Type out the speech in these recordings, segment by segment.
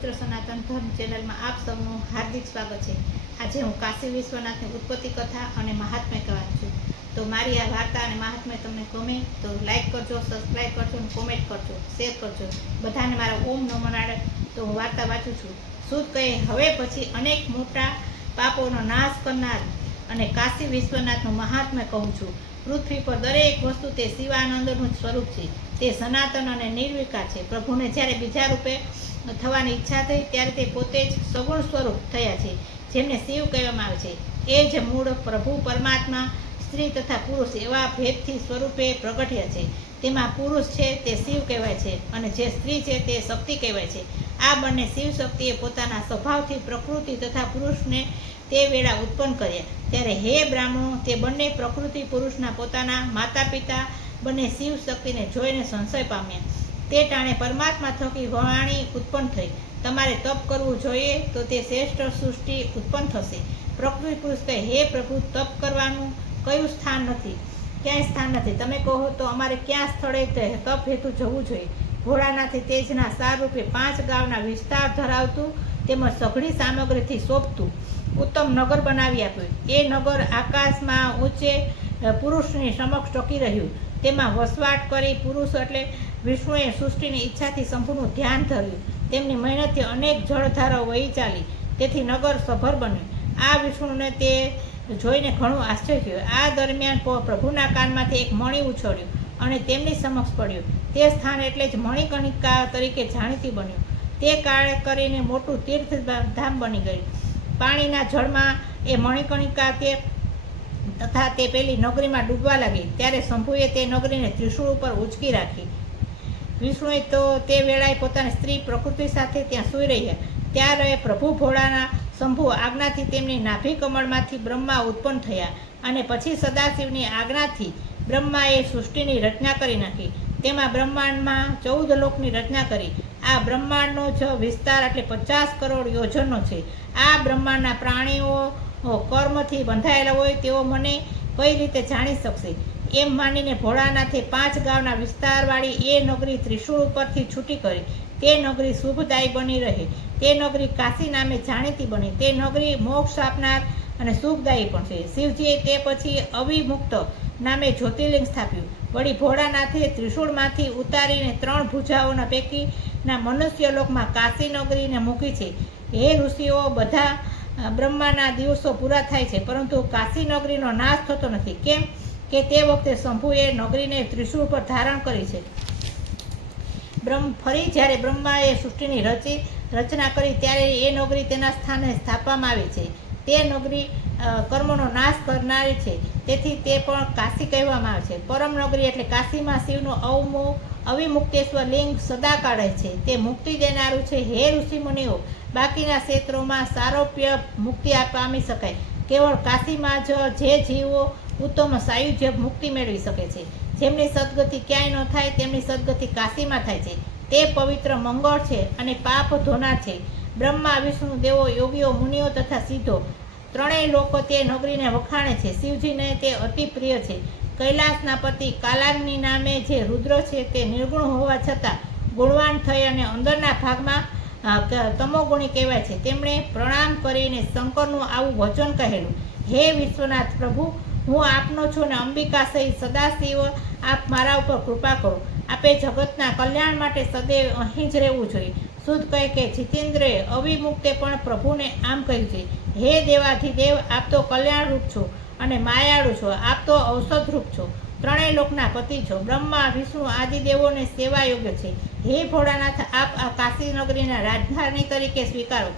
પવિત્ર સનાતન ધર્મ ચેનલમાં આપ સૌનું હાર્દિક સ્વાગત છે. આજે હું કાશી વિશ્વનાથની ઉત્પત્તિ કથા અને મહાત્મ્ય કહેવાનું છું. તો મારી આ વાર્તા અને મહાત્મ્ય તમને ગમે તો લાઇક કરજો સબસ્ક્રાઈબ કરજો અને કોમેન્ટ કરજો શેર કરજો. બધાને મારા ઓમ નમો નારાયણ. તો હું વાર્તા વાંચું છું. સુદ કહે? હવે પછી અનેક મોટા પાપોનો નાશ કરનાર અને કાશી વિશ્વનાથનું મહાત્મ્ય કહું છું. પૃથ્વી પર દરેક વસ્તુ તે શિવાનંદનું સ્વરૂપ છે. તે સનાતન અને નિર્વિકાર છે. પ્રભુને જ્યારે બીજા રૂપે થવાની ઈચ્છા થઈ, ત્યારે તે પોતે જ સગુણ સ્વરૂપ થયા છે, જેમને શિવ કહેવામાં આવે છે. એ જ મૂળ પ્રભુ પરમાત્મા, સ્ત્રી તથા પુરુષ એવા ભેદથી સ્વરૂપે પ્રગટ્યા છે. તેમાં પુરુષ છે તે શિવ કહેવાય છે અને જે સ્ત્રી છે તે શક્તિ કહેવાય છે. આ બંને શિવ શક્તિએ પોતાના સ્વભાવથી પ્રકૃતિ તથા પુરુષને તે વેળા ઉત્પન્ન કર્યા. ત્યારે હે બ્રાહ્મણો, તે બંને પ્રકૃતિ પુરુષના પોતાના માતા પિતા બંને શિવ શક્તિને જોઈને સંશય પામ્યા. તે ટાણે પરમાત્મા થકી વાણી ઉત્પન્ન થઈ. તમારે તપ કરવું જોઈએ તો તે શ્રેષ્ઠ સૃષ્ટિ ઉત્પન્ન થશે. પ્રકૃતિ પુરુષ કહે, હે પ્રભુ, તપ કરવાનું કયું સ્થાન નથી? ક્યાંય સ્થાન નથી. તમે કહો તો અમારે ક્યાં સ્થળે તપ હેતુ જવું જોઈએ? ઘોડાનાથી તેજના સાર રૂપે પાંચ ગામના વિસ્તાર ધરાવતું તેમજ સઘળી સામગ્રીથી શોભતું ઉત્તમ નગર બનાવી આપ્યું. એ નગર આકાશમાં ઊંચે પુરુષની સમક્ષ ટકી રહ્યું. તેમાં વસવાટ કરી પુરુષ એટલે વિષ્ણુએ સૃષ્ટિની ઈચ્છાથી સંપૂર્ણ ધ્યાન ધર્યું. તેમની મહેનતથી અનેક જળધારાઓ વહી ચાલી. તેથી નગર સભર બન્યું. આ વિષ્ણુને તે જોઈને ઘણું આશ્ચર્ય થયું. આ દરમિયાન પ્રભુના કાનમાંથી એક મણિ ઉછળ્યું અને તેમની સમક્ષ પડ્યું. તે સ્થાન એટલે જ મણિકણિકા તરીકે જાણીતી બન્યું. તે કાળે કરીને મોટું તીર્થધામ બની ગયું. પાણીના જળમાં એ મણિકણિકા તે તથા તે પેલી નગરીમાં ડૂબવા લાગી. ત્યારે શંભુએ તે નગરીને ત્રિશુળ ઉપર ઉચકી રાખી. વિષ્ણુએ તો તે વેળાએ પોતાની સ્ત્રી પ્રકૃતિ સાથે ત્યાં સૂઈ રહ્યા ત્યારે પ્રભુ ભોળાના શંભુ આજ્ઞાથી તેમની નાભી કમળમાંથી બ્રહ્મા ઉત્પન્ન થયા અને પછી સદાશિવની આજ્ઞાથી બ્રહ્માએ સૃષ્ટિની રચના કરી નાખી. તેમાં બ્રહ્માંડમાં ચૌદ લોકની રચના કરી. આ બ્રહ્માંડનો જ વિસ્તાર એટલે પચાસ કરોડ યોજનનો છે. આ બ્રહ્માંડના પ્રાણીઓ કર્મથી બંધાયેલા હોય તેઓ મને કઈ રીતે જાણી શકશે? એમ માનીને ભોળાનાથે પાંચ ગામના વિસ્તારવાળી એ નગરી ત્રિશૂળ ઉપરથી છૂટી કરી. તે નગરી શુભદાયી બની રહે. તે નગરી કાશી નામે જાણીતી બની. તે નગરી મોક્ષ આપનાર અને શુભદાયી પણ છે. શિવજીએ તે પછી અવિમુક્ત નામે જ્યોતિર્લિંગ સ્થાપ્યું. વળી ભોળાનાથે ત્રિશૂળમાંથી ઉતારીને ત્રણ ભુજાઓના પૈકીના મનુષ્ય લોકમાં કાશી નગરીને મૂકી છે. હે ઋષિઓ, બધા બ્રહ્માના દિવસો પૂરા થાય છે, પરંતુ કાશી નગરીનો નાશ થતો નથી. કેમ? કે તે વખતે શંભુએ નગરીને ત્રિશૂળ પર ધારણ કરી છે. બ્રહ્મ ફરી જ્યારે બ્રહ્માએ સૃષ્ટિની રચી, રચના કરી ત્યારે એ નગરી તેના સ્થાને સ્થાપવામાં આવી છે. તે નગરી કર્મનો નાશ કરનારી છે. તેથી તે પણ કાશી કહેવામાં આવે છે. પરમ નગરી એટલે કાશીમાં શિવનું અવમુ, અવિમુક્તેશ્વર લિંગ સદા કાઢે છે. તે મુક્તિ દેનારું છે. હે ઋષિમુનિઓ બાકીના ક્ષેત્રોમાં સારોપ્ય મુક્તિ પામી શકાય. કેવળ કાશીમાં જ જે જીવો ઉત્તમ સાયુજ્ય મુક્તિ મેળવી શકે છે. જેમની સદગતિ ક્યાંય ન થાય, તેમની સદગતિ કાશીમાં થાય છે. તે પવિત્ર મંગળ છે અને પાપ ધોનાર છે. બ્રહ્મા, વિષ્ણુ, દેવો, યોગીઓ, મુનિઓ તથા સિદ્ધો ત્રણેય લોકો તે નગરીને વખાણે છે. શિવજીને તે અતિ પ્રિય છે. કૈલાસના પતિ કાલાગ્નિ નામે જે રુદ્ર છે તે નિર્ગુણ હોવા છતાં ગુણવાન થઈ અને અંદરના ભાગમાં તમોગુણી કહેવાય છે. તેમણે પ્રણામ કરીને શંકરનું આવું વચન કહેલું. હે વિશ્વનાથ પ્રભુ, હું આપનો છું ને અંબિકા સહિત સદાશિવ, આપ મારા ઉપર કૃપા કરો. આપે જગતના કલ્યાણ માટે સદૈવ અહીં જ રહેવું જોઈએ. શુદ્ધ કહે કે, જીતેન્દ્રએ અવિમુક્તે પણ પ્રભુને આમ કહ્યું છે, હે દેવાધિદેવ, આપ તો કલ્યાણરૂપ છો અને માયાળુ છો. આપ તો ઔષધરૂપ છો. ત્રણેય લોકના પતિ છો. બ્રહ્મા, વિષ્ણુ, આદિદેવોને સેવા યોગ્ય છે. હે ભોળાનાથ, આપ આ કાશી નગરીના રાજધાની તરીકે સ્વીકારો.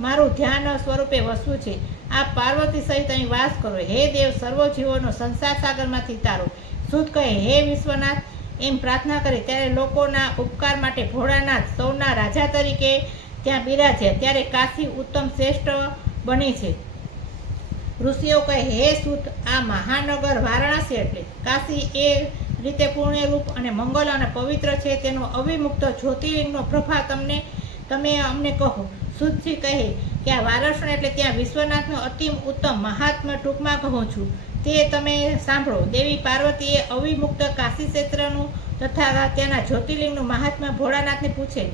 મારું ધ્યાન સ્વરૂપે વસવું છે. આપ પાર્વતી સહિત અહીં વાસ કરો. હે દેવ સર્વ જીવોનો સંસાર સાગરમાંથી તારો સુદ કહે, હે વિશ્વનાથ, એમ પ્રાર્થના કરી. ત્યારે લોકોના ઉપકાર માટે ભોળાનાથ સૌના રાજા તરીકે ત્યાં બિરાજ્યા. ત્યારે કાશી ઉત્તમ શ્રેષ્ઠ બની છે. ઋષિઓ કહે, હે સુત, આ મહાનગર વારાણસી એટલે. કાશી એ રીતે પૂર્ણરૂપ અને મંગલ અને પવિત્ર છે તેનો અવિમુક્ત જ્યોતિર્લિંગનો પ્રભા તમને, તમે અમને કહો. સુતજી કહે કે આ વારાણસી એટલે ત્યાં વિશ્વનાથનું અતિ ઉત્તમ મહાત્મા ટૂંકમાં કહું છું. તે તમે સાંભળો. દેવી પાર્વતીએ અવિમુક્ત કાશી ક્ષેત્રનું તથા ત્યાંના જ્યોતિર્લિંગનું મહાત્મા ભોળાનાથને પૂછે,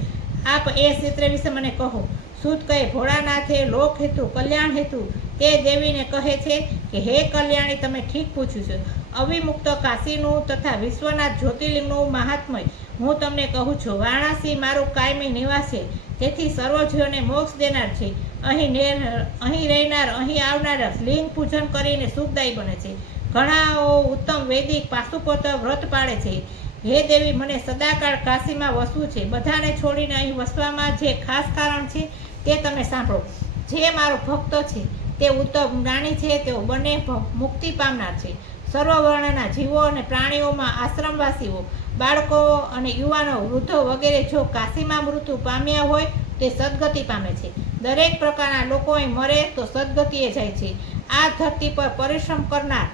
આપ એ ક્ષેત્ર વિશે મને કહો. સુત કહે ભોળાનાથે, લોક હેતુ, કલ્યાણ હેતુ તે દેવીને કહે છે કે, હે કલ્યાણી, તમે ઠીક પૂછ્યું છે. અવિમુક્ત કાશીનું તથા વિશ્વનાથ જ્યોતિર્લિંગનું મહાત્મય. હું તમને કહું છું, વારાણસી મારું કાયમી નિવાસ છે. તેથી સર્વજીઓને મોક્ષ દેનાર છે. અહીં ને, અહીં રહેનાર, અહીં આવનાર લિંગ પૂજન કરીને સુખદાયી બને છે. ઘણાઓ ઉત્તમ વૈદિક પાસુપોત વ્રત પાડે છે. હે દેવી, મને સદાકાળ કાશીમાં વસવું છે. બધાને છોડીને અહીં વસવામાં જે ખાસ કારણ છે તે તમે સાંભળો. જે મારો ભક્ત છે, તે ઉત્તમ જ્ઞાની છે, તેઓ બંને મુક્તિ પામનાર છે. સર્વવર્ણના જીવો અને પ્રાણીઓમાં આશ્રમવાસીઓ, બાળકો અને યુવાનો, વૃદ્ધો વગેરે જો કાશીમાં મૃત્યુ પામ્યા હોય, તે સદગતિ પામે છે. દરેક પ્રકારના લોકો અહીં મરે તો સદગતિએ જાય છે. આ ધરતી પર પરિશ્રમ કરનાર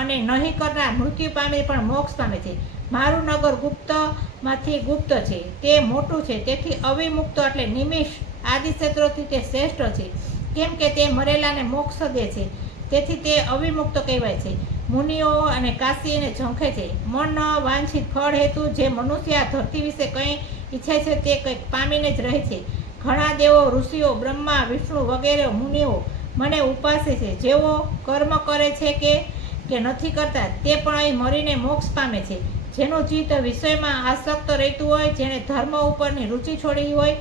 અને નહીં કરનાર મૃત્યુ પામે પણ મોક્ષ પામે છે. મારું નગર ગુપ્તમાંથી ગુપ્ત છે. તે મોટું છે. તેથી અવિમુક્ત એટલે નિમિષ આદિ ક્ષેત્રોથી તે શ્રેષ્ઠ છે. કેમ કે તે મરેલાને મોક્ષ દે છે. તેથી તે અવિમુક્ત કહેવાય છે. મુનિઓ અને કાશી એને ઝંખે છે. મન, વાંછિત ફળ હેતુ જે મનુષ્ય આ ધરતી વિશે કંઈ ઈચ્છે છે તે કંઈક પામીને જ રહે છે. ઘણા દેવો, ઋષિઓ, બ્રહ્મા, વિષ્ણુ વગેરે, મુનિઓ મને ઉપાસે છે. જેઓ કર્મ કરે છે કે કે નથી કરતા, તે પણ અહીં મરીને મોક્ષ પામે છે. જેનું ચિત્ત વિષયમાં આસક્ત રહેતું હોય, જેણે ધર્મ ઉપરની રુચિ છોડી હોય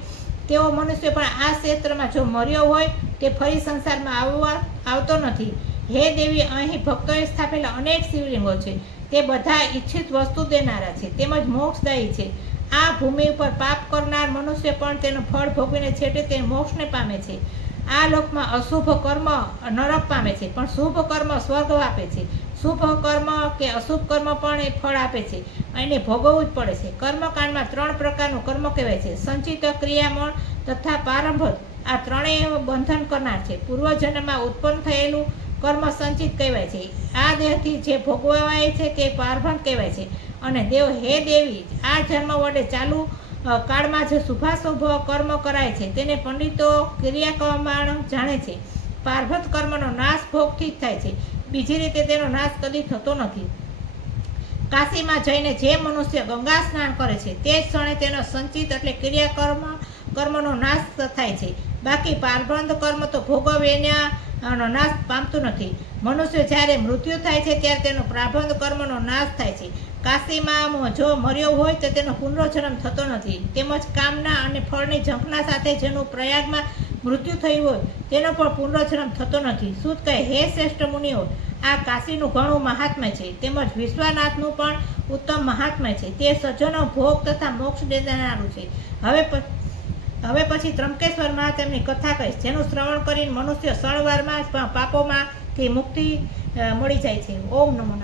તેવો મનુષ્ય, પણ આ ક્ષેત્રમાં જો મર્યો હોય, તે ફરી સંસારમાં આવવા, આવતો નથી. હે દેવી, અહીં ભક્તોએ સ્થાપેલા અનેક શિવલિંગો છે. તે બધા ઈચ્છિત વસ્તુ દેનારા છે. તેમજ મોક્ષદાયી છે. આ ભૂમિ ઉપર પાપ કરનાર મનુષ્ય પણ તેનું ફળ ભોગવીને છેટે તે મોક્ષને પામે છે. આ લોકમાં અશુભ કર્મ નરક પામે છે, પણ શુભ કર્મ સ્વર્ગ આપે છે. શુભ કર્મ કે અશુભ કર્મ પણ એ ફળ આપે છે. એને ભોગવવું જ પડે છે. કર્મકાંડમાં ત્રણ પ્રકારનું કર્મ કહેવાય છે. સંચિત ક્રિયામણ તથા પ્રારંભ આ ત્રણેય બંધન કરનાર છે. પૂર્વજન્મમાં ઉત્પન્ન થયેલું કર્મ સંચિત કહેવાય છે. આ દેહથી જે ભોગવાય છે તે પ્રારંભ કહેવાય છે. અને દેવ હે દેવી, આ જન્મ વડે ચાલુ કાળમાં જે શુભાશુભ કર્મ કરાય છે. તેને પંડિતો ક્રિયાકર્માણ જાણે છે. પાર્વત કર્મનો નાશ ભોગથી જ થાય છે. બીજી રીતે તેનો નાશ કદી થતો નથી. કાશીમાં જઈને જે મનુષ્ય ગંગા સ્નાન કરે છે, તે જ ક્ષણે તેનો સંચિત એટલે ક્રિયાકર્મ, કર્મનો નાશ થાય છે. બાકી પારબંધ કર્મ તો ભોગવ્યના નાશ પામતું નથી. મનુષ્ય જ્યારે મૃત્યુ થાય છે, ત્યારે તેનો પ્રારંભ કર્મનો નાશ થાય છે. કાશીમાં જો મર્યો હોય તો તેનો પુનર્જન્મ થતો નથી. તેમજ કામના અને ફળની ઝંખના સાથે જેનું પ્રયાગમાં મૃત્યુ થયું હોય, તેનો પણ પુનર્જન્મ થતો નથી. સુત કહે? હે શ્રેષ્ઠ મુનિઓ, આ કાશીનું ઘણું મહાત્મ્ય છે. તેમજ વિશ્વનાથનું પણ ઉત્તમ મહાત્મ્ય છે. તે સજ્જનો ભોગ તથા મોક્ષ દેનારું છે. હવે હવે પછી ત્રંકેશ્વરમાં તેમની કથા કહીશ. જેનું શ્રવણ કરીને મનુષ્ય સળવારમાં જ પાપોમાંથી મુક્તિ મળી જાય છે. ઓમ નમો